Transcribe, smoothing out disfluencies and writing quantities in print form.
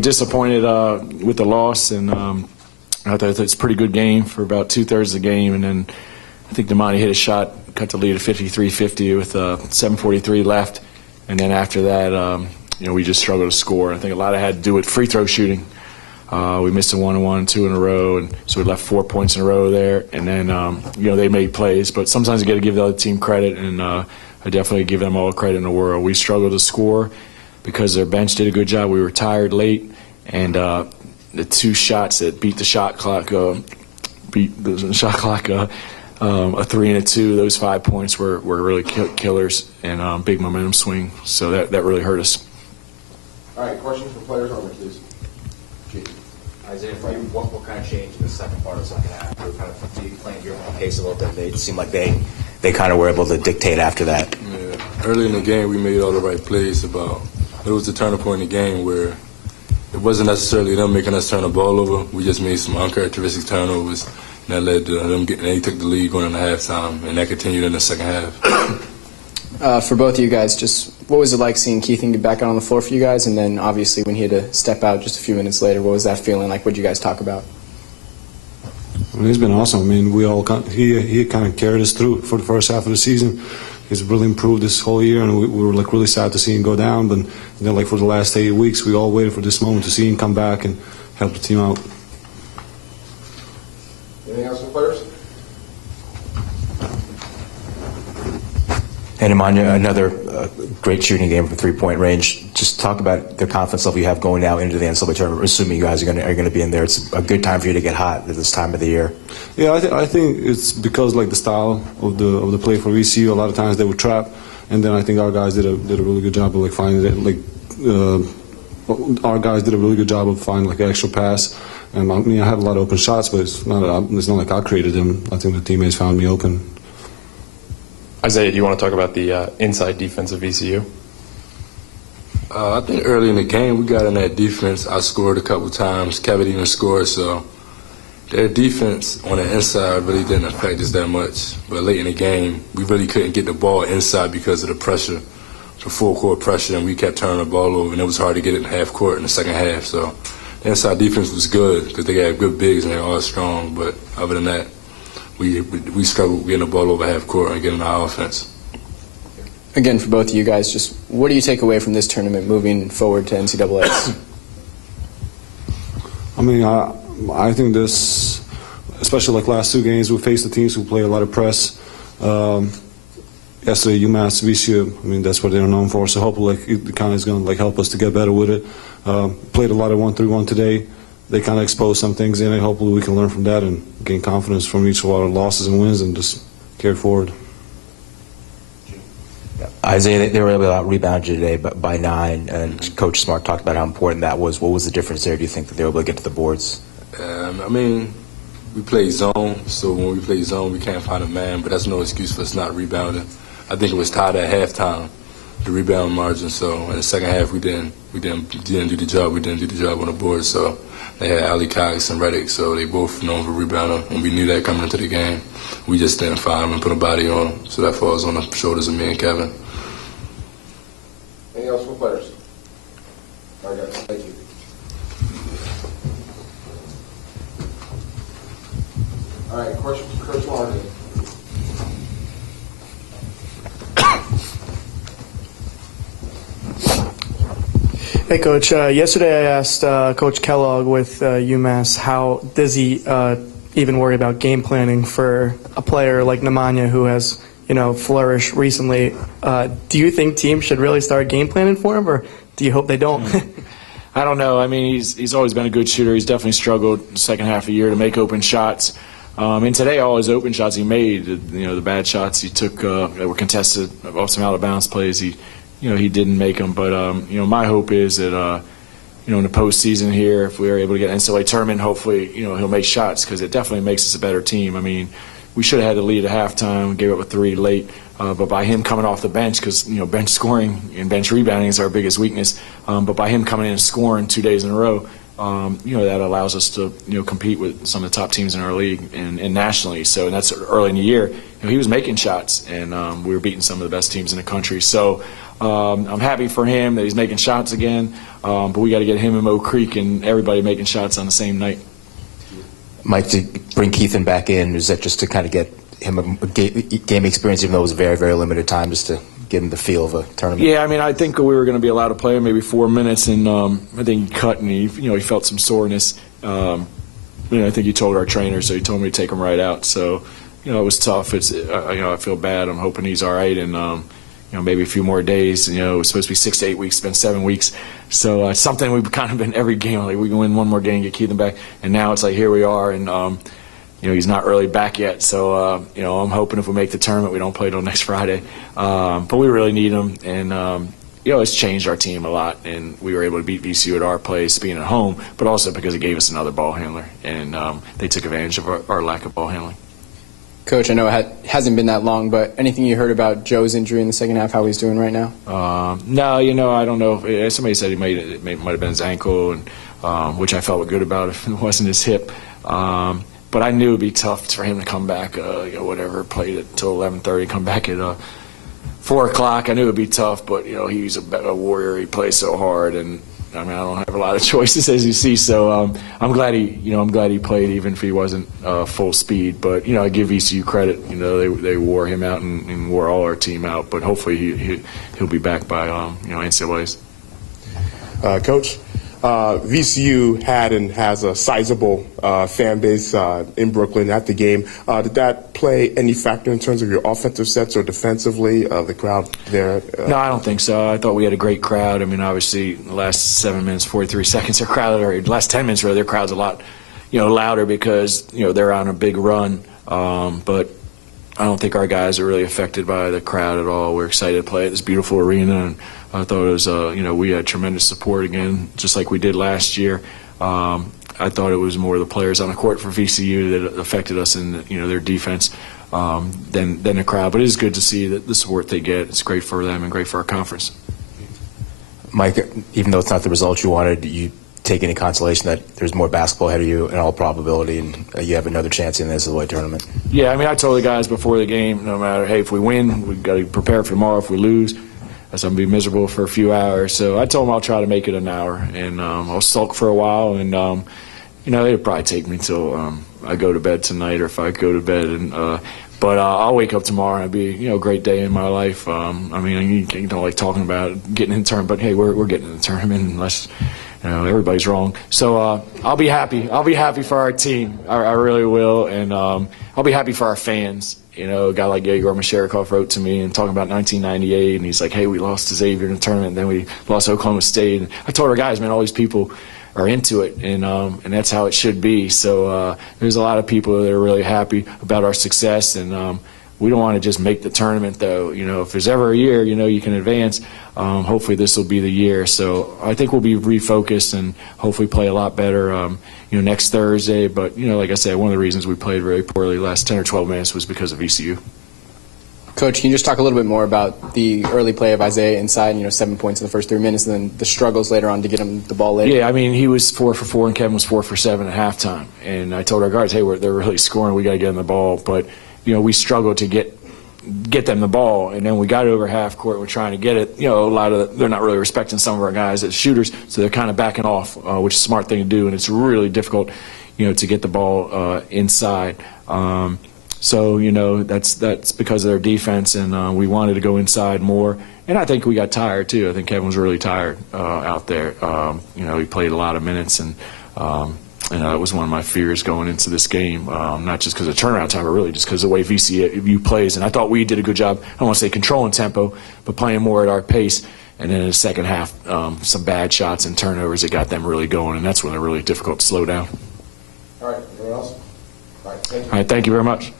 Disappointed with the loss, and I thought it's a pretty good game for about 2/3 of the game, and then I think Nemanja hit a shot, cut the lead to 53-50 with 7:43 left, and then after that, we just struggled to score. I think a lot of it had to do with free throw shooting. We missed a 1-on-1, 2 in a row, and so we left 4 points in a row there. And then, they made plays, but sometimes you got to give the other team credit, and I definitely give them all the credit in the world. We struggled to score because their bench did a good job. We were tired late, and the 2 shots that beat the shot clock, a 3 and a 2. Those 5 points were really killers and big momentum swing. So that really hurt us. All right, questions for players only, please. Isaiah, for you, what kind of changed in the second part of the second half? You were kind of playing your own pace a little bit. It seemed like they kind of were able to dictate after that. Yeah. Early in the game, we made all the right plays. It was a turning point in the game where it wasn't necessarily them making us turn the ball over. We just made some uncharacteristic turnovers, and that led to them getting. They took the lead going into halftime, and that continued in the second half. For both of you guys, just what was it like seeing Keithan get back out on the floor for you guys, and then obviously when he had to step out just a few minutes later, what was that feeling like? What did you guys talk about? I mean, it's been awesome. I mean, he kind of carried us through for the first half of the season. He's really improved this whole year, and we were like really sad to see him go down. But then, like for the last 8 weeks, we all waited for this moment to see him come back and help the team out. Anything else from players? And Nemanja, another great shooting game from three-point range. Just talk about the confidence level you have going now into the NCAA tournament. Assuming you guys are going to be in there, it's a good time for you to get hot at this time of the year. Yeah, I think it's because like the style of the play for VCU. A lot of times they would trap, and then I think our guys did a really good job of like finding it. Our guys did a really good job of finding like an extra pass. And I mean, I had a lot of open shots, but it's not like I created them. I think the teammates found me open. Isaiah, do you want to talk about the inside defense of VCU? I think early in the game we got in that defense. I scored a couple times. Kevin even scored, so their defense on the inside really didn't affect us that much. But late in the game, we really couldn't get the ball inside because of the pressure, the full court pressure, and we kept turning the ball over, and it was hard to get it in half court in the second half. So the inside defense was good because they had good bigs and they're all strong. But other than that, we struggled getting the ball over half court and getting our offense. Again, for both of you guys, just what do you take away from this tournament moving forward to NCAAs? I mean, I think this, especially like last 2 games, we faced the teams who play a lot of press. Yesterday, UMass, VCU, I mean, that's what they're known for. So hopefully, like, it kind of is going to like help us to get better with it. Played a lot of 1-3-1 today. They kind of exposed some things in it. Hopefully, we can learn from that and gain confidence from each of our losses and wins and just carry forward. Isaiah, they were able to rebound you today by 9, and Coach Smart talked about how important that was. What was the difference there, do you think, that they were able to get to the boards? I mean, we play zone, so when we play zone, we can't find a man, but that's no excuse for us not rebounding. I think it was tied at halftime, the rebound margin, so in the second half we didn't do the job. We didn't do the job on the board, so they had Ali Cox and Reddick, so they both known for rebounding, and we knew that coming into the game. We just didn't find them and put a body on them, so that falls on the shoulders of me and Kevin. Anything else from players? All right, guys, thank you. All right, questions for Coach Martin. Hey, Coach. Yesterday I asked Coach Kellogg with UMass how does he even worry about game planning for a player like Nemanja who has, flourished recently. Do you think teams should really start game planning for him, or do you hope they don't? I don't know. I mean, he's always been a good shooter. He's definitely struggled the second half of the year to make open shots. And today, all his open shots he made, the bad shots he took that were contested off some out of bounds plays, he didn't make them. But my hope is that in the postseason here, if we are able to get an NCAA tournament, hopefully he'll make shots because it definitely makes us a better team. I mean, we should have had the lead at halftime, gave up a 3 late, but by him coming off the bench, because bench scoring and bench rebounding is our biggest weakness. But by him coming in and scoring 2 days in a row, that allows us to, compete with some of the top teams in our league and nationally. So, and that's early in the year. He was making shots, and we were beating some of the best teams in the country. So, I'm happy for him that he's making shots again. But we got to get him and Mo Creek and everybody making shots on the same night. Mike, to bring Keithan back in, is that just to kind of get him a game experience, even though it was a very, very limited time, just to give him the feel of a tournament? Yeah, I mean, I think we were going to be allowed to play him maybe 4 minutes, and I think he cut and he felt some soreness. I think he told our trainer, so he told me to take him right out. So, it was tough. It's I feel bad. I'm hoping he's all right, and maybe a few more days. It was supposed to be 6 to 8 weeks, it's been 7 weeks. So it's something we've kind of been every game. Like we can win one more game, get Keithan back, and now it's like here we are, and he's not really back yet. So I'm hoping if we make the tournament, we don't play till next Friday. But we really need him, and it's changed our team a lot, and we were able to beat VCU at our place, being at home, but also because it gave us another ball handler, and they took advantage of our lack of ball handling. Coach, I know it hasn't been that long, but anything you heard about Joe's injury in the second half, how he's doing right now? No, I don't know. Somebody said it might have been his ankle, and which I felt good about if it wasn't his hip. But I knew it would be tough for him to come back, whatever, played it until 11:30, come back at 4 o'clock. I knew it would be tough, but, he's a warrior. He plays so hard, and I don't have a lot of choices, as you see. So I'm glad he played, even if he wasn't full speed. But I give VCU credit. They wore him out and wore all our team out. But hopefully he'll be back by NCAA's. Coach, VCU had and has a sizable fan base in Brooklyn at the game. Did that play any factor in terms of your offensive sets or defensively, the crowd there? No, I don't think so. I thought we had a great crowd. I mean, obviously, the last 7 minutes, 43 seconds, their crowd, or the last 10 minutes, really, their crowd's a lot, louder because, they're on a big run. But I don't think our guys are really affected by the crowd at all. We're excited to play at this beautiful arena, and I thought it was, we had tremendous support again, just like we did last year. I thought it was more the players on the court for VCU that affected us in, their defense than the crowd. But it is good to see that the support they get. It's great for them and great for our conference. Mike, even though it's not the result you wanted, you take any consolation that there's more basketball ahead of you in all probability, and you have another chance in this NCAA tournament? Yeah, I mean, I told the guys before the game, no matter, hey, if we win, we've got to prepare for tomorrow. If we lose, I'm going to be miserable for a few hours. So I told them I'll try to make it an hour, and I'll sulk for a while, and, it'll probably take me till I go to bed tonight, or if I go to bed. But I'll wake up tomorrow, and it'll be, a great day in my life. I mean, you don't like talking about getting in the tournament, but, hey, we're getting in the tournament unless – everybody's wrong. So I'll be happy. I'll be happy for our team. I really will. And I'll be happy for our fans. A guy like Yegor Masharikov wrote to me and talking about 1998, and he's like, hey, we lost to Xavier in the tournament, and then we lost to Oklahoma State. And I told our guys, man, all these people are into it, and that's how it should be. So there's a lot of people that are really happy about our success, and we don't want to just make the tournament, though. If there's ever a year, you can advance. Hopefully this will be the year. So I think we'll be refocused and hopefully play a lot better, next Thursday. But, like I said, one of the reasons we played very poorly the last 10 or 12 minutes was because of VCU. Coach, can you just talk a little bit more about the early play of Isaiah inside, 7 points in the first 3 minutes, and then the struggles later on to get him the ball later? Yeah, I mean, he was 4 for 4, and Kevin was 4 for 7 at halftime. And I told our guards, hey, they're really scoring. We got to get them the ball. But, we struggled to get them the ball, and then we got over half court. We're trying to get it. They're not really respecting some of our guys as shooters, so they're kind of backing off, which is a smart thing to do. And it's really difficult, to get the ball inside. So that's because of their defense, and we wanted to go inside more. And I think we got tired too. I think Kevin was really tired out there. He played a lot of minutes, and that was one of my fears going into this game, not just because of turnaround time, but really just because of the way VCU plays. And I thought we did a good job, I don't want to say controlling tempo, but playing more at our pace. And then in the second half, some bad shots and turnovers that got them really going, and that's when they're really difficult to slow down. All right, anyone else? All right, thank you. All right, thank you very much.